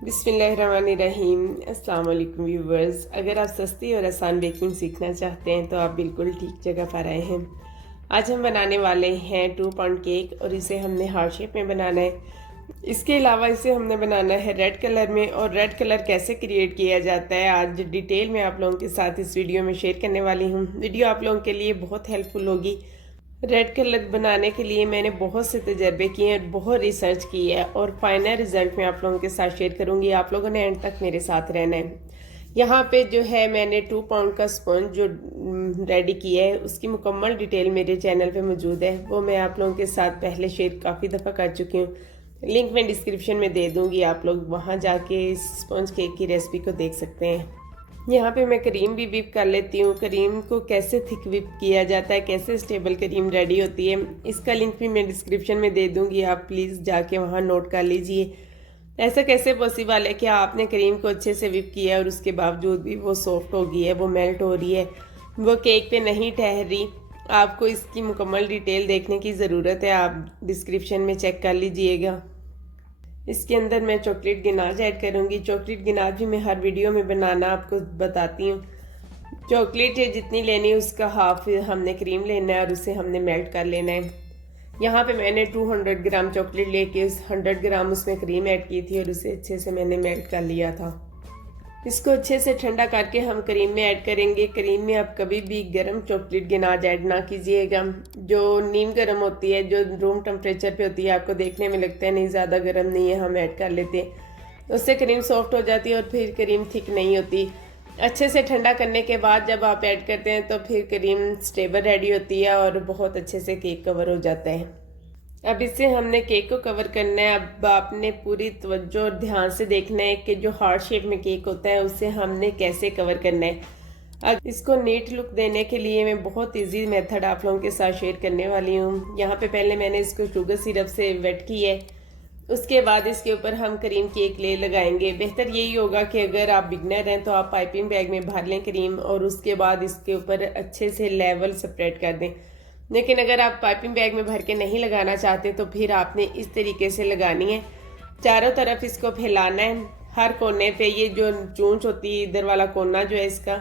बिस्मिल्लाहिर्रहमानिर्रहीम। अस्सलाम वालेकुम व्यूवर्स। अगर आप सस्ती और आसान बेकिंग सीखना चाहते हैं तो आप बिल्कुल ठीक जगह पर आए हैं। आज हम बनाने वाले हैं 2 पाउंड केक और इसे हमने हार्ट शेप में बनाना है। इसके अलावा इसे हमने बनाना है रेड कलर में, और रेड कलर कैसे क्रिएट किया जाता है आज डिटेल में आप लोगों के साथ इस वीडियो में शेयर करने वाली हूँ। वीडियो आप लोगों के लिए बहुत हेल्पफुल होगी। रेड कलर बनाने के लिए मैंने बहुत से तजर्बे किए हैं, बहुत रिसर्च की है और फाइनल रिजल्ट मैं आप लोगों के साथ शेयर करूंगी। आप लोगों ने एंड तक मेरे साथ रहना है। यहाँ पे जो है मैंने 2 पाउंड का स्पंज जो रेडी किया है उसकी मुकम्मल डिटेल मेरे चैनल पे मौजूद है। वो मैं आप लोगों के साथ पहले शेयर काफ़ी दफ़ा कर चुकी हूँ। लिंक मैं डिस्क्रिप्शन में दे दूँगी, आप लोग वहाँ जाके इस स्पंज केक की रेसिपी को देख सकते हैं। यहाँ पे मैं क्रीम भी व्हिप कर लेती हूँ। क्रीम को कैसे थिक व्हिप किया जाता है, कैसे स्टेबल क्रीम रेडी होती है, इसका लिंक भी मैं डिस्क्रिप्शन में दे दूँगी, आप प्लीज़ जाके वहाँ नोट कर लीजिए। ऐसा कैसे पॉसिबल है कि आपने क्रीम को अच्छे से व्हिप किया और उसके बावजूद भी वो सॉफ्ट हो गई है, वो मेल्ट हो रही है, वो केक पे नहीं ठहर रही। आपको इसकी मुकम्मल डिटेल देखने की ज़रूरत है, आप डिस्क्रिप्शन में चेक कर लीजिएगा। इसके अंदर मैं चॉकलेट गिनाज ऐड करूंगी। चॉकलेट गिनाज भी मैं हर वीडियो में बनाना आपको बताती हूँ। चॉकलेट जितनी लेनी है उसका हाफ हमने क्रीम लेना है और उसे हमने मेल्ट कर लेना है। यहाँ पे मैंने 200 ग्राम चॉकलेट लेके 100 ग्राम उसमें क्रीम ऐड की थी और उसे अच्छे से मैंने मेल्ट कर लिया था। इसको अच्छे से ठंडा करके हम क्रीम में ऐड करेंगे। क्रीम में आप कभी भी गर्म चॉकलेट गिनाज ऐड ना कीजिएगा। जो नीम गर्म होती है, जो रूम टेम्परेचर पे होती है, आपको देखने में लगता है नहीं ज़्यादा गर्म नहीं है, हम ऐड कर लेते हैं। उससे क्रीम सॉफ्ट हो जाती है और फिर क्रीम थिक नहीं होती। अच्छे से ठंडा करने के बाद जब आप ऐड करते हैं तो फिर क्रीम स्टेबल रेडी होती है और बहुत अच्छे से केक कवर हो जाता है। अब इससे हमने केक को कवर करना है। अब आपने पूरी तवज्जो और ध्यान से देखना है कि जो हार्ट शेप में केक होता है उसे हमने कैसे कवर करना है। अब इसको नीट लुक देने के लिए मैं बहुत इजी मेथड आप लोगों के साथ शेयर करने वाली हूँ। यहाँ पे पहले मैंने इसको शुगर सिरप से वेट किया है, उसके बाद इसके ऊपर हम क्रीम केक ले लगाएंगे। बेहतर यही होगा कि अगर आप बिगनर हैं तो आप पाइपिंग बैग में भर लें क्रीम और उसके बाद इसके ऊपर अच्छे से लेवल स्प्रेड कर दें। लेकिन अगर आप पाइपिंग बैग में भर के नहीं लगाना चाहते तो फिर आपने इस तरीके से लगानी है। चारों तरफ इसको फैलाना है। हर कोने पे ये जो चूंच होती है, इधर वाला कोना जो है इसका,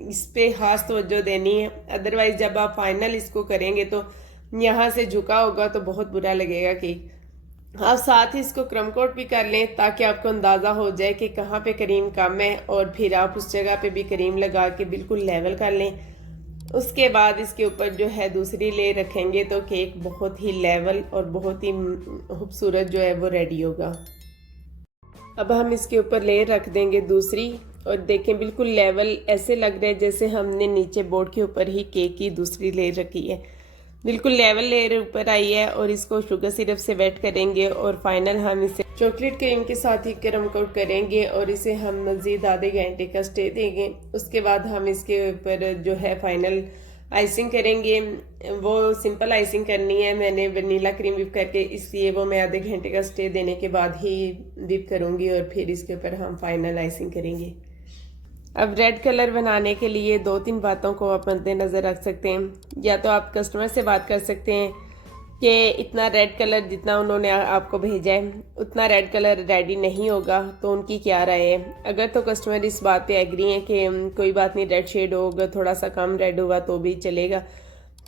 इस पे खास तवज्जो देनी है। अदरवाइज जब आप फाइनल इसको करेंगे तो यहाँ से झुका होगा तो बहुत बुरा लगेगा केक। आप साथ ही इसको क्रम कोट भी कर लें ताकि आपको अंदाज़ा हो जाए कि कहाँ पे क्रीम कम है, और फिर आप उस जगह पे भी क्रीम लगा के बिल्कुल लेवल कर लें। उसके बाद इसके ऊपर जो है दूसरी लेयर रखेंगे तो केक बहुत ही लेवल और बहुत ही खूबसूरत जो है वो रेडी होगा। अब हम इसके ऊपर लेयर रख देंगे दूसरी, और देखें बिल्कुल लेवल ऐसे लग रहा है जैसे हमने नीचे बोर्ड के ऊपर ही केक की दूसरी लेयर रखी है। बिल्कुल लेवल लेयर ऊपर आई है और इसको शुगर सिरप से वेट करेंगे और फाइनल हम इसे चॉकलेट क्रीम के साथ ही क्रम कोट करेंगे और इसे हम मज़ीद आधे घंटे का स्टे देंगे। उसके बाद हम इसके ऊपर जो है फाइनल आइसिंग करेंगे। वो सिंपल आइसिंग करनी है, मैंने वनीला क्रीम व्हिप करके, इसलिए वो मैं आधे घंटे का स्टे देने के बाद ही व्हिप करूँगी और फिर इसके ऊपर हम फाइनल आइसिंग करेंगे। अब रेड कलर बनाने के लिए 2-3 बातों को आप मद्देनज़र रख सकते हैं। या तो आप कस्टमर से बात कर सकते हैं कि इतना रेड कलर जितना उन्होंने आपको भेजा है उतना रेड कलर रेडी नहीं होगा, तो उनकी क्या राय है। अगर तो कस्टमर इस बात पे एग्री है कि कोई बात नहीं, रेड शेड होगा, थोड़ा सा कम रेड होगा तो भी चलेगा,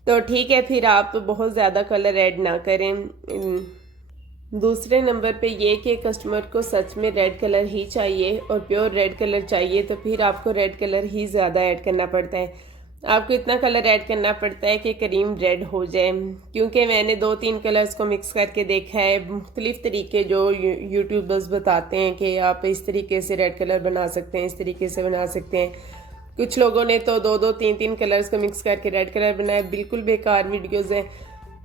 तो ठीक है, फिर आप बहुत ज़्यादा कलर ऐड ना करें। दूसरे नंबर पे ये कि कस्टमर को सच में रेड कलर ही चाहिए और प्योर रेड कलर चाहिए तो फिर आपको रेड कलर ही ज़्यादा ऐड करना पड़ता है। आपको इतना कलर ऐड करना पड़ता है कि क्रीम रेड हो जाए, क्योंकि मैंने 2-3 कलर्स को मिक्स करके देखा है। मुख्तलिफ तरीके जो यूट्यूबर्स बताते हैं कि आप इस तरीके से रेड कलर बना सकते हैं, इस तरीके से बना सकते हैं। कुछ लोगों ने तो 2-2, 3-3 कलर्स को मिक्स करके रेड कलर बनाया। बिल्कुल बेकार वीडियोज़ हैं,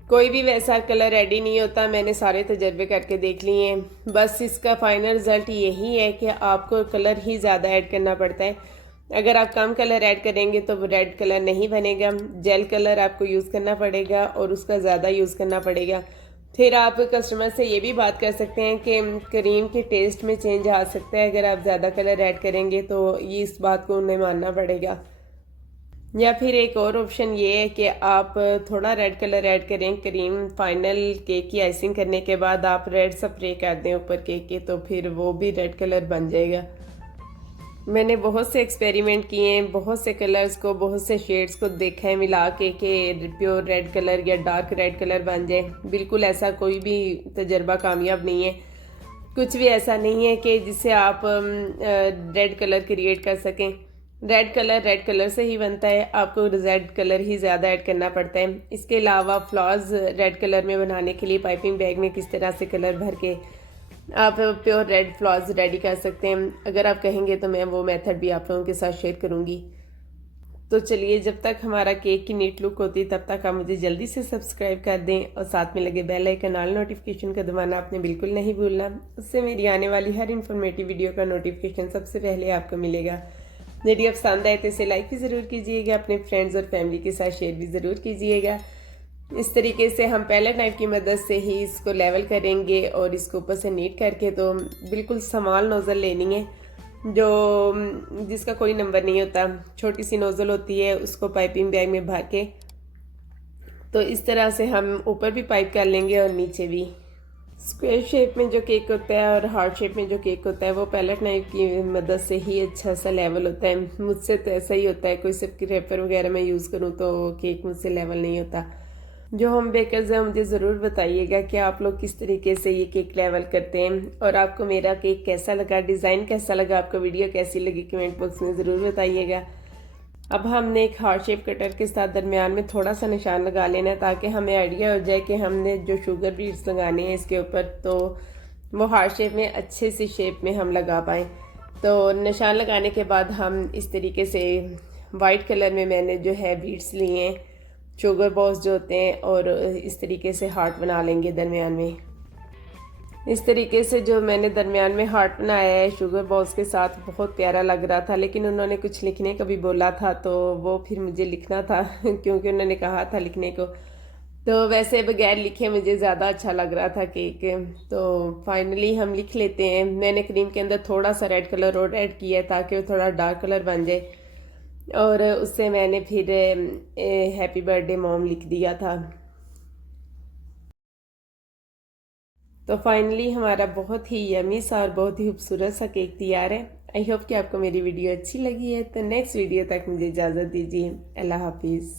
कोई भी वैसा कलर रेडी नहीं होता। मैंने सारे तजर्बे करके देख लिए हैं। बस इसका फाइनल रिजल्ट यही है कि आपको कलर ही ज़्यादा ऐड करना पड़ता है। अगर आप कम कलर ऐड करेंगे तो वो रेड कलर नहीं बनेगा। जेल कलर आपको यूज़ करना पड़ेगा और उसका ज़्यादा यूज़ करना पड़ेगा। फिर आप कस्टमर से ये भी बात कर सकते हैं कि क्रीम के टेस्ट में चेंज आ सकता है अगर आप ज़्यादा कलर ऐड करेंगे, तो ये इस बात को उन्हें मानना पड़ेगा। या फिर एक और ऑप्शन ये है कि आप थोड़ा रेड कलर ऐड करें क्रीम फाइनल केक की आइसिंग करने के बाद आप रेड स्प्रे कर दें ऊपर केक के, तो फिर वो भी रेड कलर बन जाएगा। मैंने बहुत से एक्सपेरिमेंट किए हैं, बहुत से कलर्स को, बहुत से शेड्स को देखा है मिला के कि प्योर रेड कलर या डार्क रेड कलर बन जाए। बिल्कुल ऐसा कोई भी तजर्बा कामयाब नहीं है। कुछ भी ऐसा नहीं है कि जिससे आप रेड कलर क्रिएट कर सकें। रेड कलर से ही बनता है, आपको रेड कलर ही ज़्यादा ऐड करना पड़ता है। इसके अलावा फ्लावर्स रेड कलर में बनाने के लिए पाइपिंग बैग में किस तरह से कलर भर के आप प्योर रेड फ्लावर्स रेडी कर सकते हैं, अगर आप कहेंगे तो मैं वो मेथड भी आप लोगों के साथ शेयर करूँगी। तो चलिए, जब तक हमारा केक की नीट लुक होती तब तक आप मुझे जल्दी से सब्सक्राइब कर दें और साथ में लगे बेल आइकन ऑल नोटिफिकेशन का दबाना आपने बिल्कुल नहीं भूलना। उससे मेरी आने वाली हर इन्फॉर्मेटिव वीडियो का नोटिफिकेशन सबसे पहले आपको मिलेगा। वीडियो पसंद आए तो इसे लाइक भी ज़रूर कीजिएगा, अपने फ्रेंड्स और फैमिली के साथ शेयर भी ज़रूर कीजिएगा। इस तरीके से हम पैलेट नाइफ की मदद से ही इसको लेवल करेंगे और इसको ऊपर से नीट करके, तो बिल्कुल स्मॉल नोज़ल लेनी है जो जिसका कोई नंबर नहीं होता, छोटी सी नोज़ल होती है, उसको पाइपिंग बैग में भर के तो इस तरह से हम ऊपर भी पाइप कर लेंगे और नीचे भी। स्क्वायर शेप में जो केक होता है और हार्ट शेप में जो केक होता है वो पैलेट नाइफ की मदद से ही अच्छा सा लेवल होता है। मुझसे तो ऐसा ही होता है, कोई सिर्फ रेपर वगैरह में यूज़ करूँ तो केक मुझसे लेवल नहीं होता। जो हम बेकर्स हैं मुझे ज़रूर बताइएगा कि आप लोग किस तरीके से ये केक लेवल करते हैं और आपको मेरा केक कैसा लगा, डिज़ाइन कैसा लगा, आपको वीडियो कैसी लगी, कमेंट बॉक्स में ज़रूर बताइएगा। अब हमने एक हार्ट शेप कटर के साथ दरमियान में थोड़ा सा निशान लगा लेना है ताकि हमें आइडिया हो जाए कि हमने जो शुगर बीड्स लगाने हैं इसके ऊपर, तो वो हार्ट शेप में अच्छे सी शेप में हम लगा पाएँ। तो निशान लगाने के बाद हम इस तरीके से वाइट कलर में मैंने जो है बीड्स लिए हैं, शुगर बॉल्स जो होते हैं, और इस तरीके से हार्ट बना लेंगे दरमियान में। इस तरीके से जो मैंने दरमियान में हार्ट बनाया है शुगर बॉल्स के साथ, बहुत प्यारा लग रहा था, लेकिन उन्होंने कुछ लिखने का भी बोला था तो वो फिर मुझे लिखना था क्योंकि उन्होंने कहा था लिखने को, तो वैसे बगैर लिखे मुझे ज़्यादा अच्छा लग रहा था केक। तो फाइनली हम लिख लेते हैं। मैंने क्रीम के अंदर थोड़ा सा रेड कलर और ऐड किया है ताकि वो थोड़ा डार्क कलर बन जाए, और उससे मैंने फिर हैप्पी बर्थडे मॉम लिख दिया था। तो फाइनली हमारा बहुत ही यमी सा और बहुत ही खूबसूरत सा केक तैयार है। आई होप कि आपको मेरी वीडियो अच्छी लगी है। तो नेक्स्ट वीडियो तक मुझे इजाज़त दीजिए। अल्लाह हाफिज़।